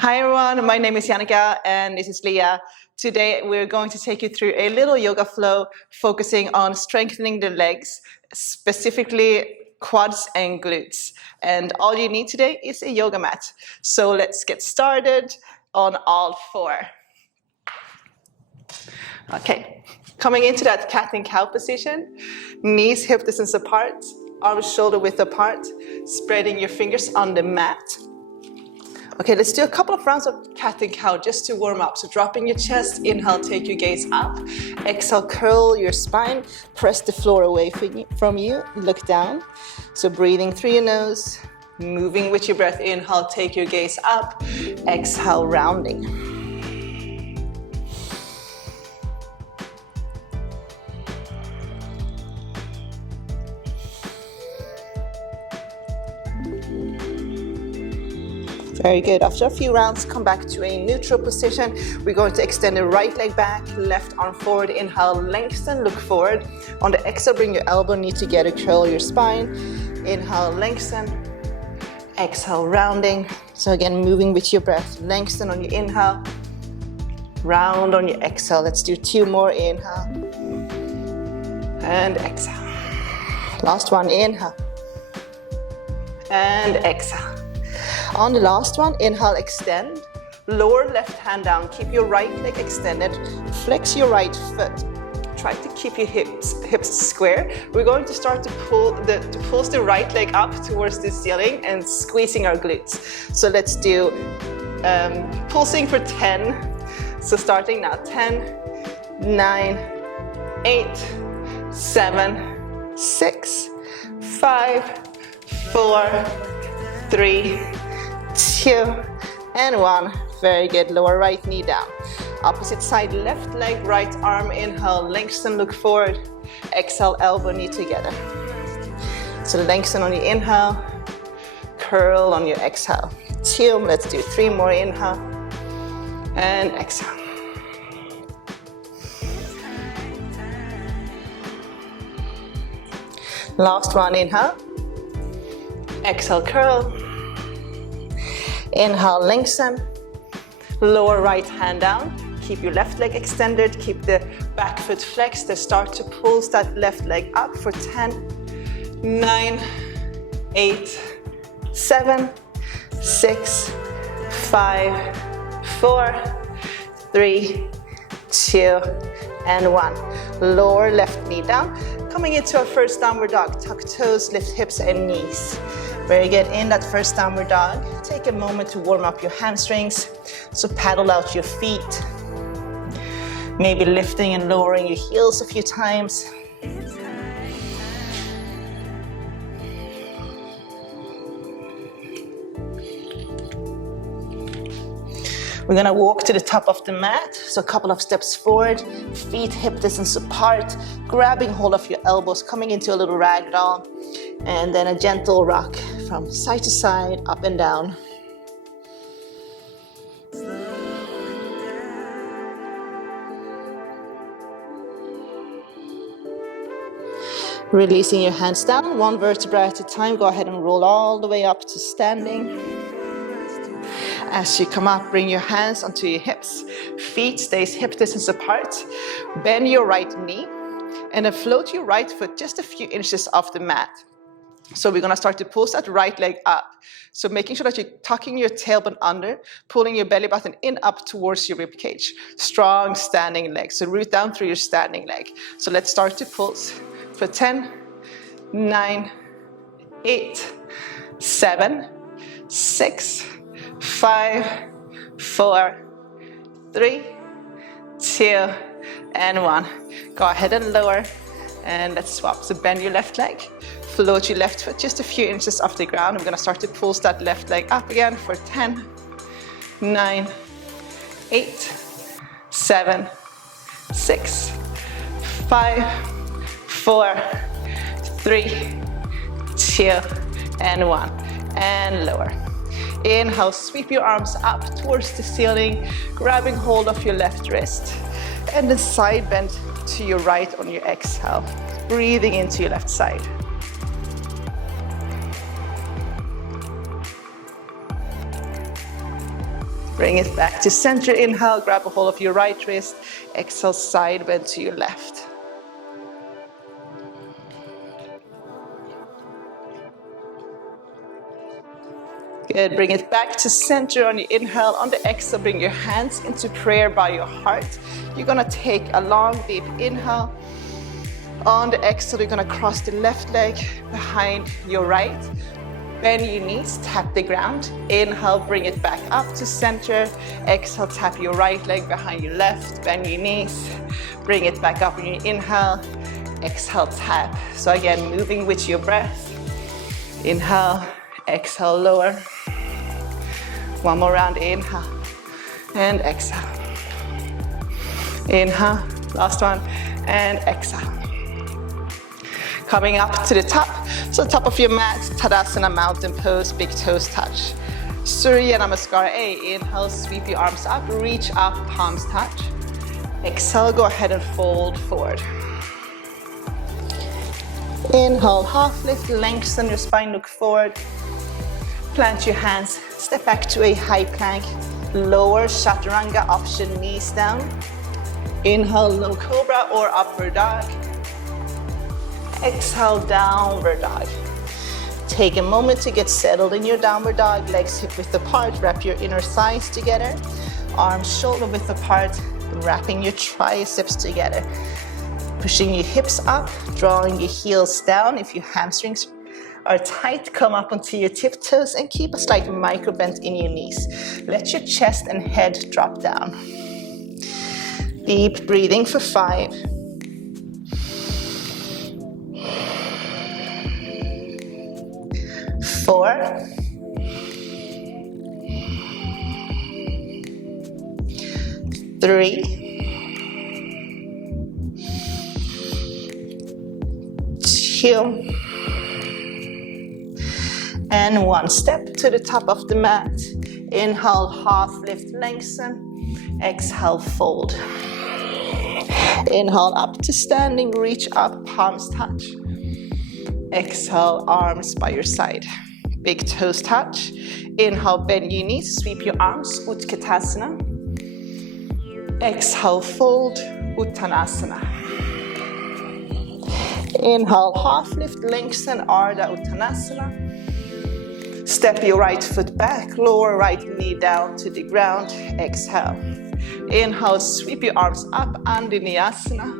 Hi everyone, my name is Jannica and this is Leah. Today we're going to take you through a little yoga flow focusing on strengthening the legs, specifically quads and glutes. And all you need today is a yoga mat. So let's get started on all four. Okay, coming into that cat and cow position, knees hip distance apart, arms shoulder width apart, spreading your fingers on the mat. Okay, let's do a couple of rounds of cat and cow just to warm up. So dropping your chest, inhale, take your gaze up. Exhale, curl your spine, press the floor away from you, look down. So breathing through your nose, moving with your breath, inhale, take your gaze up. Exhale, rounding. Very good. After a few rounds, come back to a neutral position. We're going to extend the right leg back, left arm forward. Inhale, lengthen, look forward. On the exhale, bring your elbow, knee together, curl your spine. Inhale, lengthen. Exhale, rounding. So again, moving with your breath. Lengthen on your inhale. Round on your exhale. Let's do two more. Inhale. And exhale. Last one, inhale. And exhale. On the last one, inhale, extend. Lower left hand down. Keep your right leg extended. Flex your right foot. Try to keep your hips square. We're going to start to pulse the right leg up towards the ceiling and squeezing our glutes. So let's do pulsing for 10. So starting now, 10, 9, 8, 7, 6, 5, 4, 3, 2, and 1. Very good. Lower right knee down. Opposite side, left leg, right arm. Inhale, lengthen, look forward. Exhale, elbow, knee together. So lengthen on your inhale, curl on your exhale. 2, let's do 3 more. Inhale, and exhale. Last one, inhale. Exhale, curl. Inhale, lengthen. Lower right hand down. Keep your left leg extended. Keep the back foot flexed. Then start to pulse that left leg up for 10, 9, 8, 7, 6, 5, 4, 3, 2, and 1. Lower left knee down. Coming into our first downward dog. Tuck toes, lift hips and knees. Very good. In that first downward dog, take a moment to warm up your hamstrings. So paddle out your feet. Maybe lifting and lowering your heels a few times. We're gonna walk to the top of the mat. So a couple of steps forward, feet hip distance apart, grabbing hold of your elbows, coming into a little ragdoll, and then a gentle rock from side to side, up and down. Releasing your hands down, one vertebra at a time. Go ahead and roll all the way up to standing. As you come up, bring your hands onto your hips. Feet stays hip distance apart. Bend your right knee and then float your right foot just a few inches off the mat. So we're gonna start to pulse that right leg up. So making sure that you're tucking your tailbone under, pulling your belly button in up towards your rib cage. Strong standing leg. So root down through your standing leg. So let's start to pulse for 10, 9, 8, 7, 6, 5, 4, 3, 2, and 1. Go ahead and lower, and let's swap. So bend your left leg, float your left foot just a few inches off the ground. I'm gonna start to pulse that left leg up again for 10, 9, 8, 7, 6, 5, 4, 3, 2, and 1. And lower. Inhale, sweep your arms up towards the ceiling, grabbing hold of your left wrist. And then side bend to your right on your exhale. Breathing into your left side. Bring it back to center. Inhale, grab a hold of your right wrist. Exhale, side bend to your left. Good, bring it back to center on your inhale. On the exhale, bring your hands into prayer by your heart. You're gonna take a long, deep inhale. On the exhale, you're gonna cross the left leg behind your right. Bend your knees, tap the ground. Inhale, bring it back up to center. Exhale, tap your right leg behind your left. Bend your knees, bring it back up on your inhale. Exhale, tap. So again, moving with your breath. Inhale, exhale, lower. One more round, inhale and exhale. Inhale, last one, and exhale. Coming up to the top, so top of your mat, Tadasana mountain pose, big toes touch. Surya Namaskara A, inhale, sweep your arms up, reach up, palms touch. Exhale, go ahead and fold forward. Inhale, half lift, lengthen your spine, look forward. Plant your hands, step back to a high plank. Lower Chaturanga option, knees down. Inhale, low cobra or upward dog. Exhale, downward dog. Take a moment to get settled in your downward dog. Legs hip width apart, wrap your inner thighs together. Arms shoulder width apart, wrapping your triceps together. Pushing your hips up, drawing your heels down. If your hamstrings are tight, come up onto your tiptoes and keep a slight micro bend in your knees. Let your chest and head drop down. Deep breathing for 5. 4. 3. 2. And 1. Step to the top of the mat. Inhale, half lift, lengthen. Exhale, fold. Inhale, up to standing, reach up, palms touch. Exhale, arms by your side. Big toes touch. Inhale, bend your knees, sweep your arms, Utkatasana. Exhale, fold, Uttanasana. Inhale, half lift, lengthen, Ardha Uttanasana. Step your right foot back, lower right knee down to the ground. Exhale. Inhale, sweep your arms up, Andiniyasana.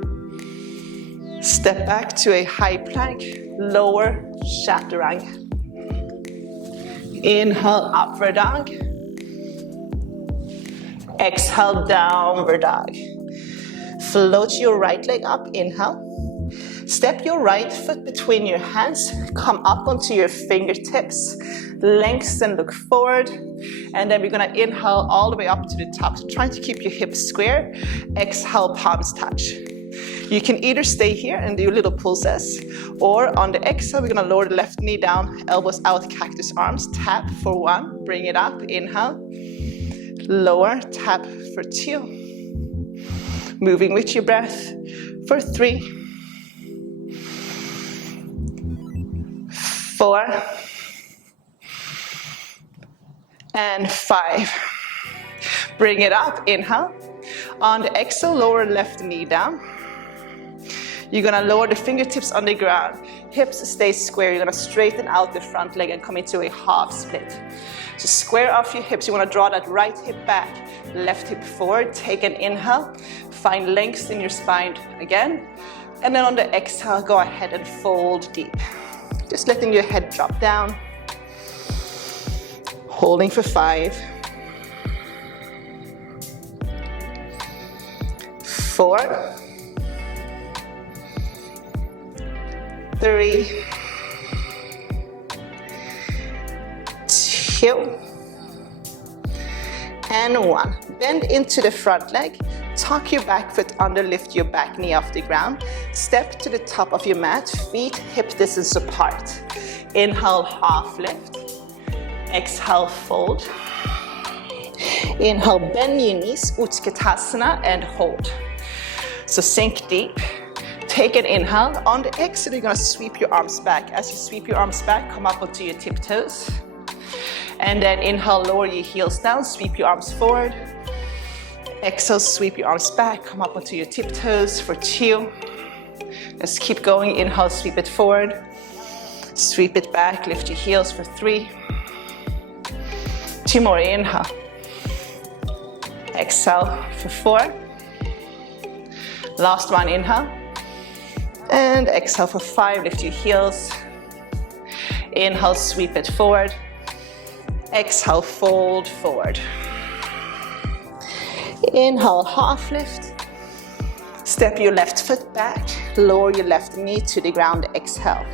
Step back to a high plank, lower Chaturanga. Inhale, upward dog. Exhale, downward dog. Float your right leg up, inhale. Step your right foot between your hands, come up onto your fingertips, lengthen, look forward, and then we're gonna inhale all the way up to the top, trying to keep your hips square. Exhale, palms touch. You can either stay here and do little pulses, or on the exhale, we're gonna lower the left knee down, elbows out, cactus arms, tap for 1, bring it up, inhale, lower, tap for 2, moving with your breath for 3, 4, and 5. Bring it up, inhale. On the exhale, lower left knee down. You're gonna lower the fingertips on the ground. Hips stay square. You're gonna straighten out the front leg and come into a half split. So square off your hips. You wanna draw that right hip back, left hip forward. Take an inhale. Find length in your spine again. And then on the exhale, go ahead and fold deep. Just letting your head drop down. Holding for 5. 4. 3. 2. And 1. Bend into the front leg. Tuck your back foot under, lift your back knee off the ground. Step to the top of your mat, feet hip distance apart. Inhale, half lift. Exhale, fold. Inhale, bend your knees, Utkatasana, and hold. So sink deep. Take an inhale. On the exhale, you're gonna sweep your arms back. As you sweep your arms back, come up onto your tiptoes. And then inhale, lower your heels down, sweep your arms forward. Exhale, sweep your arms back, come up onto your tiptoes for 2. Let's keep going. Inhale, sweep it forward. Sweep it back, lift your heels for 3. 2 more, inhale. Exhale for 4. Last one, inhale. And exhale for 5, lift your heels. Inhale, sweep it forward. Exhale, fold forward. Inhale, half lift. Step your left foot back, lower your left knee to the ground, exhale.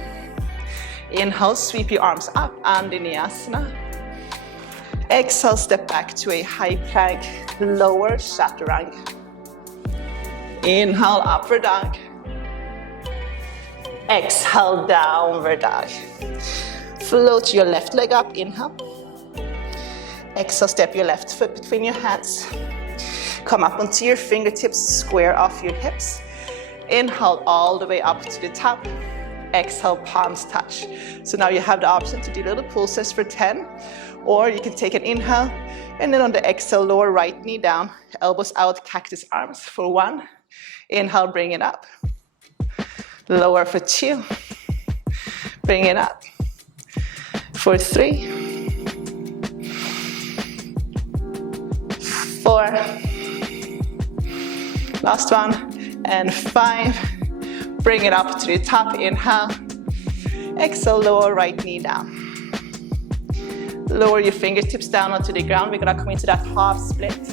Inhale, sweep your arms up, Anjaneyasana. Exhale, step back to a high plank, lower Chaturanga. Inhale, upward dog. Exhale, downward dog. Float your left leg up, inhale. Exhale, step your left foot between your hands. Come up onto your fingertips, square off your hips. Inhale all the way up to the top. Exhale, palms touch. So now you have the option to do little pulses for 10, or you can take an inhale, and then on the exhale, lower right knee down, elbows out, cactus arms for 1. Inhale, bring it up. Lower for 2. Bring it up. For 3. 4. Last one. And 5. Bring it up to the top. Inhale. Exhale, lower right knee down. Lower your fingertips down onto the ground. We're gonna come into that half split.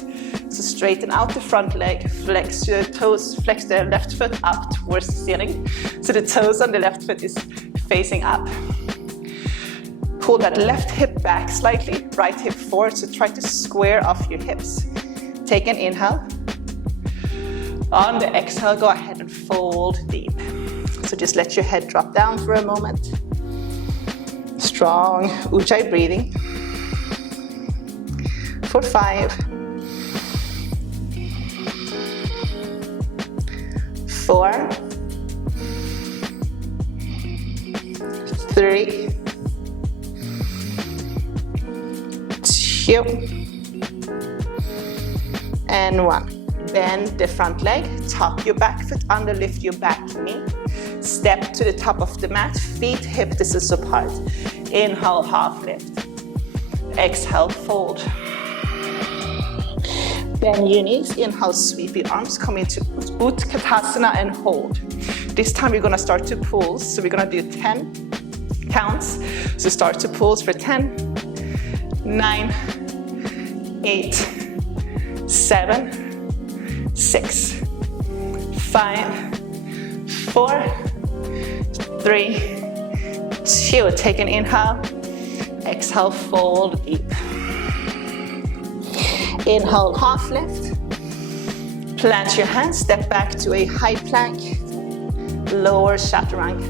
So straighten out the front leg, flex your toes, flex the left foot up towards the ceiling. So the toes on the left foot is facing up. Pull that left hip back slightly, right hip forward. So try to square off your hips. Take an inhale. On the exhale, go ahead and fold deep. So just let your head drop down for a moment. Strong Ujjayi breathing. For 5. 4. 3. 2. And 1. Bend the front leg, top your back foot under, lift your back knee. Step to the top of the mat, feet hip distance apart. Inhale, half lift. Exhale, fold. Bend your knees, inhale, sweep your arms, come into Utkatasana and hold. This time we're gonna start to pulse, so we're gonna do 10 counts. So start to pulse for 10, 9, 8, 7, 6, 5, 4, 3, 2. Take an inhale, exhale, fold deep. Inhale, half lift. Plant your hands, step back to a high plank, lower Chaturanga.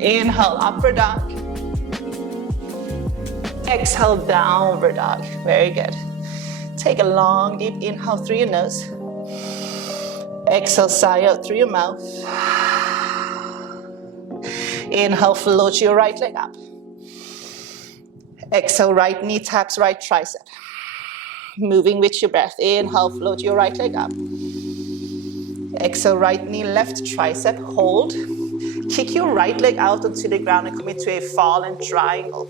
Inhale, upward dog. Exhale, downward dog. Very good. Take a long, deep inhale through your nose. Exhale, sigh out through your mouth. Inhale, float your right leg up. Exhale, right knee taps right tricep. Moving with your breath. Inhale, float your right leg up. Exhale, right knee, left tricep, hold. Kick your right leg out onto the ground and come into a fallen triangle.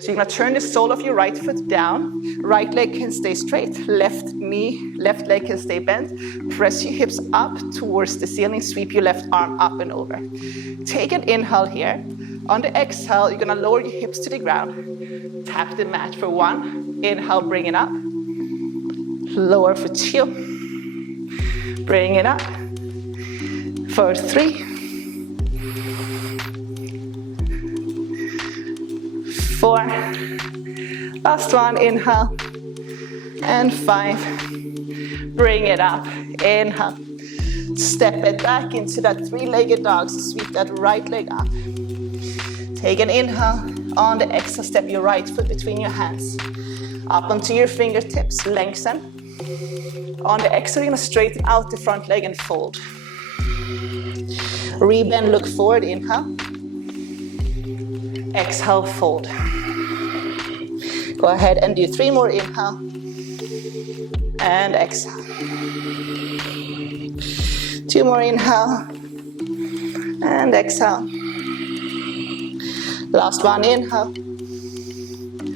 So you're gonna turn the sole of your right foot down. Right leg can stay straight. Left leg can stay bent. Press your hips up towards the ceiling. Sweep your left arm up and over. Take an inhale here. On the exhale, you're gonna lower your hips to the ground. Tap the mat for 1. Inhale, bring it up. Lower for 2. Bring it up. For 3. 4. Last one, inhale. And 5. Bring it up. Inhale. Step it back into that 3-legged dog. So sweep that right leg up. Take an inhale. On the exhale, step your right foot between your hands. Up onto your fingertips, lengthen. On the exhale, you're gonna straighten out the front leg and fold. Rebend, look forward, inhale. Exhale, fold. Go ahead and do 3 more. Inhale and exhale. 2 more. Inhale and exhale. Last one. Inhale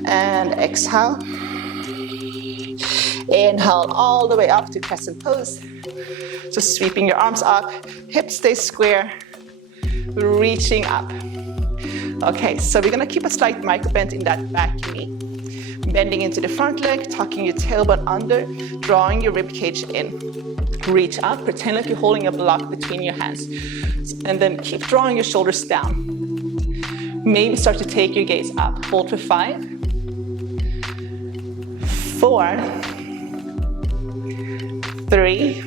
and exhale. Inhale all the way up to crescent pose. So sweeping your arms up, hips stay square, reaching up. Okay, so we're gonna keep a slight micro bend in that back knee. Bending into the front leg, tucking your tailbone under, drawing your rib cage in. Reach up, pretend like you're holding a block between your hands. And then keep drawing your shoulders down. Maybe start to take your gaze up. Hold for 5, 4, 3,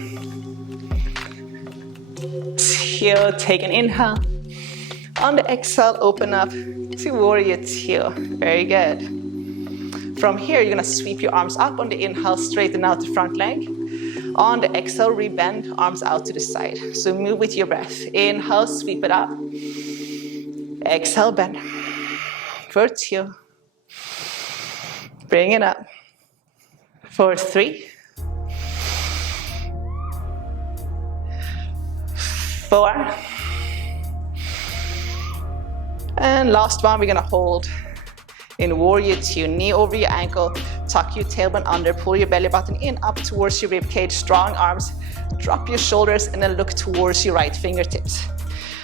2, take an inhale. On the exhale, open up to warrior 2. Very good. From here, you're gonna sweep your arms up on the inhale, straighten out the front leg. On the exhale, rebend, arms out to the side. So move with your breath. Inhale, sweep it up. Exhale, bend. For 2. Bring it up. For 3. 4. And last one, we're gonna hold in warrior 2. Knee over your ankle, tuck your tailbone under, pull your belly button in, up towards your rib cage, strong arms, drop your shoulders, and then look towards your right fingertips.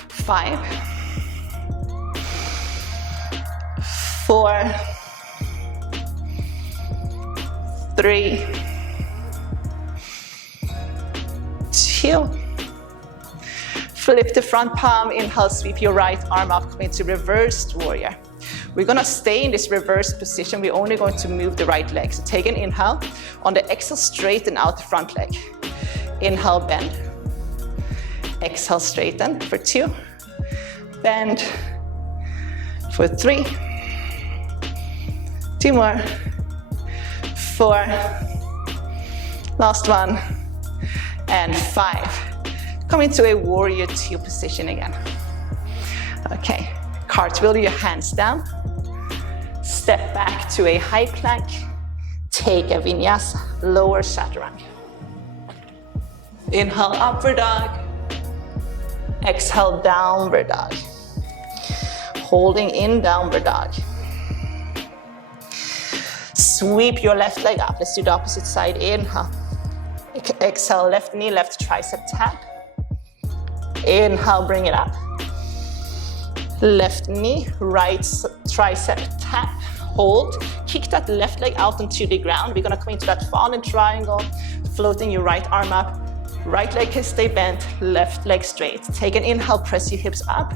5, 4, 3, 2. Flip the front palm, inhale, sweep your right arm up, come into reversed warrior. We're gonna stay in this reversed position. We're only going to move the right leg. So take an inhale. On the exhale, straighten out the front leg. Inhale, bend. Exhale, straighten for 2. Bend for 3. 2 more. 4. Last one. And 5. Come into a warrior 2 position again. Okay, cartwheel your hands down. Step back to a high plank. Take a vinyasa, lower chaturanga. Inhale, upward dog. Exhale, downward dog. Holding in downward dog. Sweep your left leg up. Let's do the opposite side. Inhale. Exhale, left knee, left tricep tap. Inhale, bring it up. Left knee, right tricep tap. Hold. Kick that left leg out onto the ground. We're gonna come into that fallen triangle, floating your right arm up. Right leg can stay bent, left leg straight. Take an inhale, press your hips up.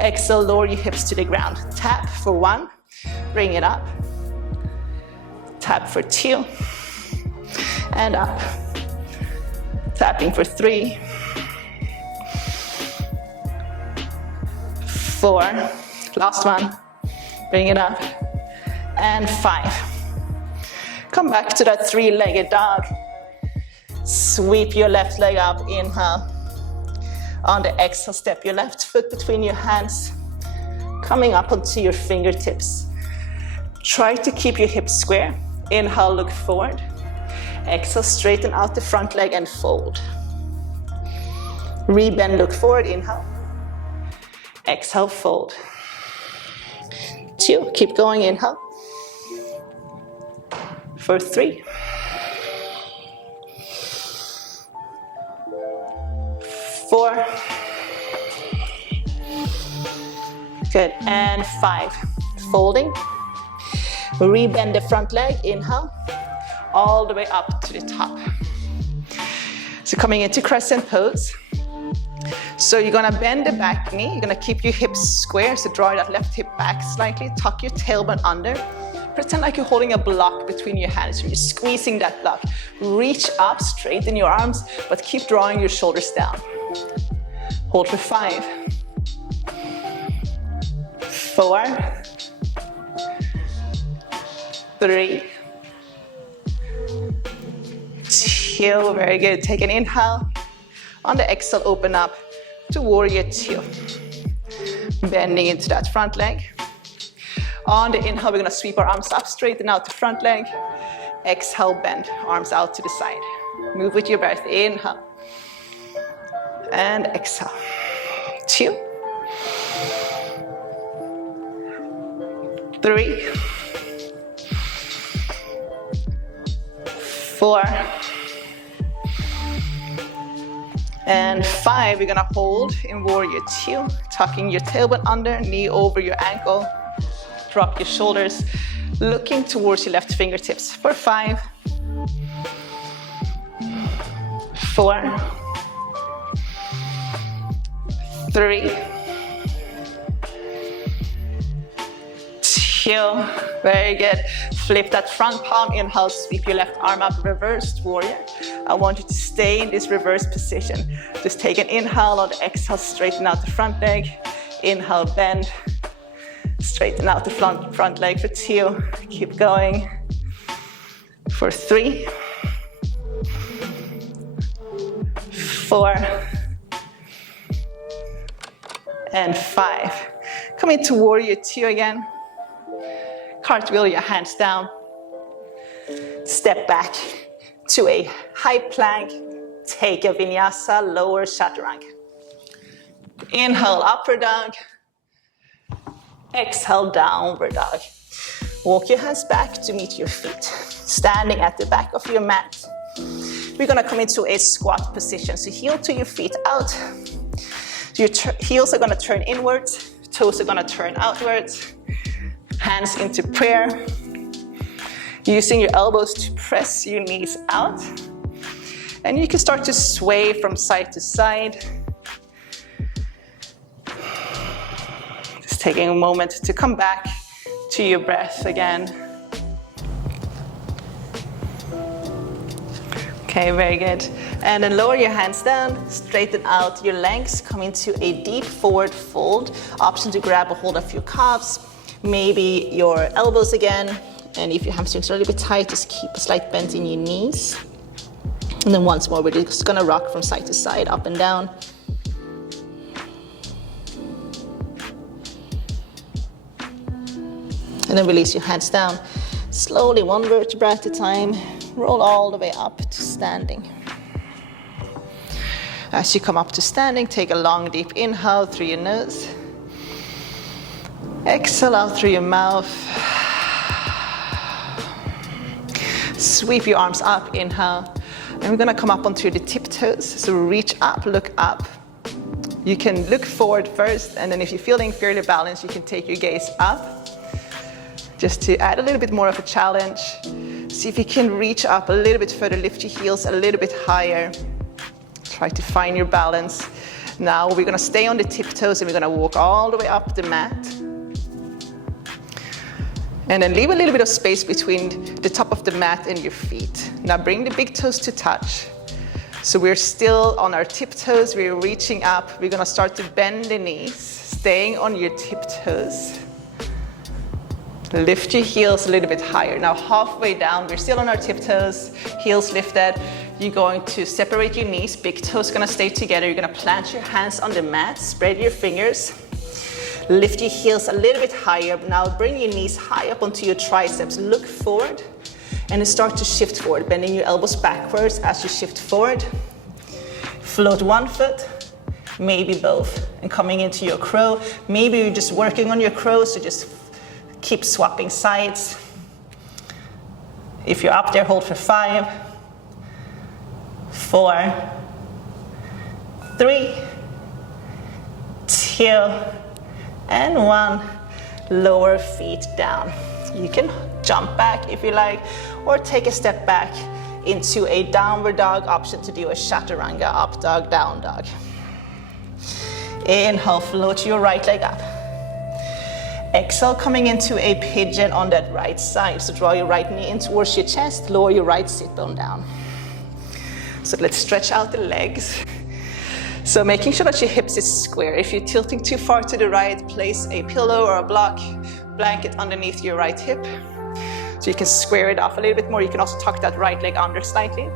Exhale, lower your hips to the ground. Tap for 1, bring it up. Tap for 2, and up. Tapping for 3, 4, last one, bring it up, and 5. Come back to that 3-legged dog. Sweep your left leg up, inhale. On the exhale, step your left foot between your hands, coming up onto your fingertips. Try to keep your hips square. Inhale, look forward. Exhale, straighten out the front leg and fold. Rebend, look forward, inhale. Exhale, fold. 2, keep going, inhale. For 3. 4. Good, and 5. Folding. Rebend the front leg, inhale. All the way up to the top. So coming into crescent pose. So you're gonna bend the back knee, you're gonna keep your hips square, so draw that left hip back slightly, tuck your tailbone under. Pretend like you're holding a block between your hands, you're squeezing that block. Reach up, straighten your arms, but keep drawing your shoulders down. Hold for 5, 4, 3, 2, very good. Take an inhale. On the exhale, open up to warrior 2. Bending into that front leg. On the inhale, we're gonna sweep our arms up, straighten out the front leg. Exhale, bend, arms out to the side. Move with your breath, inhale. And exhale. 2, 3, 4, and 5. We're gonna hold in warrior 2, tucking your tailbone under, knee over your ankle. Drop your shoulders, looking towards your left fingertips for 5, 4, 3, 2, very good. Flip that front palm, inhale, sweep your left arm up, reversed warrior. I want you to stay in this reverse position. Just take an inhale, on the exhale, straighten out the front leg. Inhale, bend, straighten out the front leg for 2, keep going. For 3, 4, and 5. Come into warrior 2 again. Cartwheel your hands down. Step back to a high plank. Take a vinyasa, lower chaturanga. Inhale, upward dog. Exhale, downward dog. Walk your hands back to meet your feet. Standing at the back of your mat. We're gonna come into a squat position. So heel to your feet out. Your heels are gonna turn inwards. Toes are gonna turn outwards. Hands into prayer. Using your elbows to press your knees out. And you can start to sway from side to side. Just taking a moment to come back to your breath again. Okay, very good. And then lower your hands down, straighten out your legs, come into a deep forward fold. Option to grab a hold of your calves, maybe your elbows again. And if your hamstrings are a little bit tight, just keep a slight bend in your knees. And then once more, we're just gonna rock from side to side, up and down. And then release your hands down. Slowly, one vertebra at a time, roll all the way up to standing. As you come up to standing, take a long, deep inhale through your nose. Exhale out through your mouth. Sweep your arms up, inhale. And we're gonna come up onto the tiptoes. So reach up, look up. You can look forward first, and then if you're feeling fairly balanced, you can take your gaze up. Just to add a little bit more of a challenge. See if you can reach up a little bit further, lift your heels a little bit higher. Try to find your balance. Now we're gonna stay on the tiptoes and we're gonna walk all the way up the mat. And then leave a little bit of space between the top of the mat and your feet. Now bring the big toes to touch. So we're still on our tiptoes, we're reaching up. We're gonna start to bend the knees, staying on your tiptoes. Lift your heels a little bit higher. Now halfway down, we're still on our tiptoes, heels lifted. You're going to separate your knees, big toes gonna stay together. You're gonna plant your hands on the mat, spread your fingers. Lift your heels a little bit higher. Now bring your knees high up onto your triceps. Look forward and then start to shift forward, bending your elbows backwards as you shift forward. Float one foot, maybe both. And coming into your crow, maybe you're just working on your crow, so just keep swapping sides. If you're up there, hold for 5, 4, 3, 2, and 1. Lower feet down. You can jump back if you like, or take a step back into a downward dog. Option to do a chaturanga, up dog, down dog. Inhale, float your right leg up. Exhale, coming into a pigeon on that right side. So draw your right knee in towards your chest, lower your right sit bone down. So let's stretch out the legs. So making sure that your hips is square. If you're tilting too far to the right, place a pillow or a blanket underneath your right hip. So you can square it off a little bit more. You can also tuck that right leg under slightly.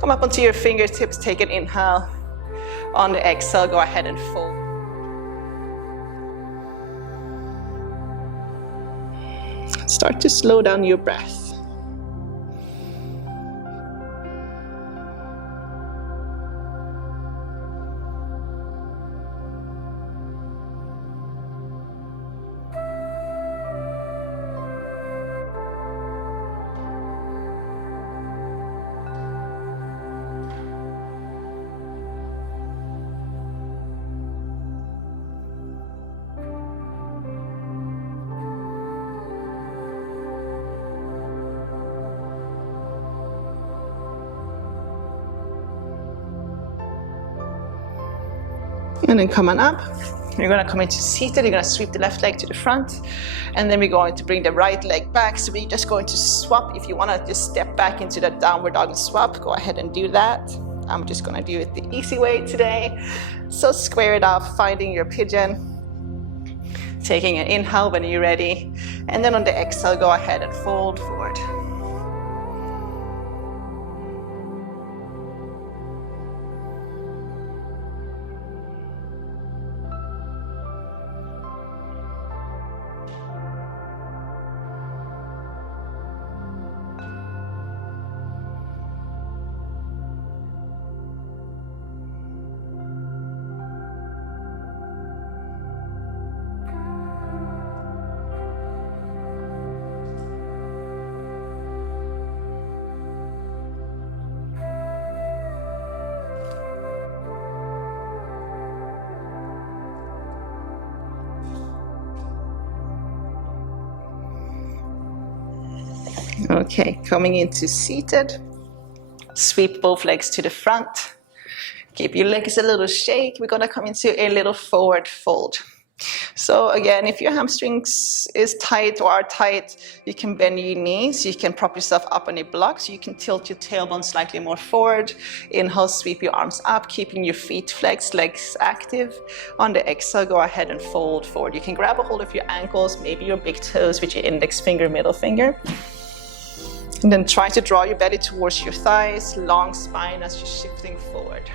Come up onto your fingertips, take an inhale. On the exhale, go ahead and fold. Start to slow down your breath. And then come on up. You're gonna come into seated, you're gonna sweep the left leg to the front, and then we're going to bring the right leg back. So we're just going to swap. If you wanna just step back into that downward dog and swap, go ahead and do that. I'm just gonna do it the easy way today. So square it off, finding your pigeon, taking an inhale when you're ready, and then on the exhale, go ahead and fold forward. Okay, coming into seated, sweep both legs to the front, keep your legs a little shake. We're gonna come into a little forward fold. So again, if your hamstrings is tight or are tight, you can bend your knees, you can prop yourself up on a block, so you can tilt your tailbone slightly more forward. Inhale, sweep your arms up, keeping your feet flexed, legs active. On the exhale, go ahead and fold forward. You can grab a hold of your ankles, maybe your big toes with your index finger, middle finger. And then try to draw your belly towards your thighs, long spine as you're shifting forward.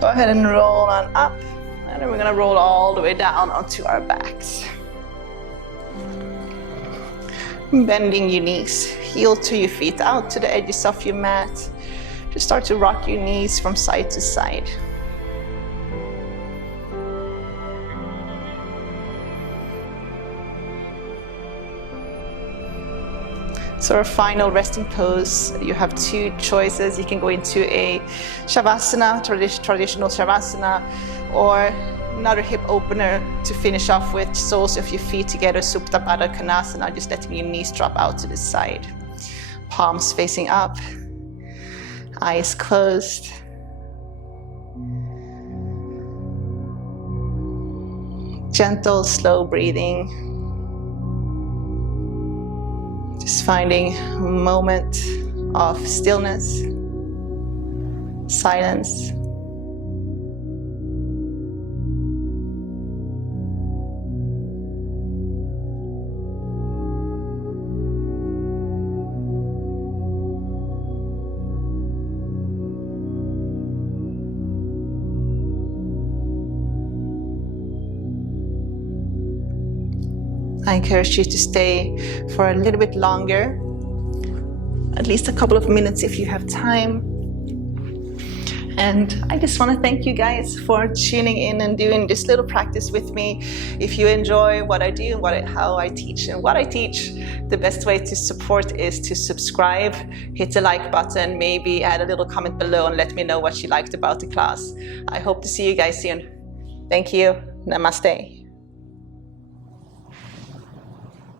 Go ahead and roll on up, and then we're gonna roll all the way down onto our backs. Bending your knees, heel to your feet, out to the edges of your mat. Just start to rock your knees from side to side. So our final resting pose, you have two choices. You can go into a Shavasana, traditional Shavasana, or another hip opener to finish off with, soles of your feet together, Supta Baddha Konasana, just letting your knees drop out to the side. Palms facing up, eyes closed. Gentle, slow breathing. Just finding a moment of stillness, silence. I encourage you to stay for a little bit longer, at least a couple of minutes if you have time. And I just want to thank you guys for tuning in and doing this little practice with me. If you enjoy what I do, how I teach and what I teach, the best way to support is to subscribe, hit the like button, maybe add a little comment below and let me know what you liked about the class. I hope to see you guys soon. Thank you. Namaste.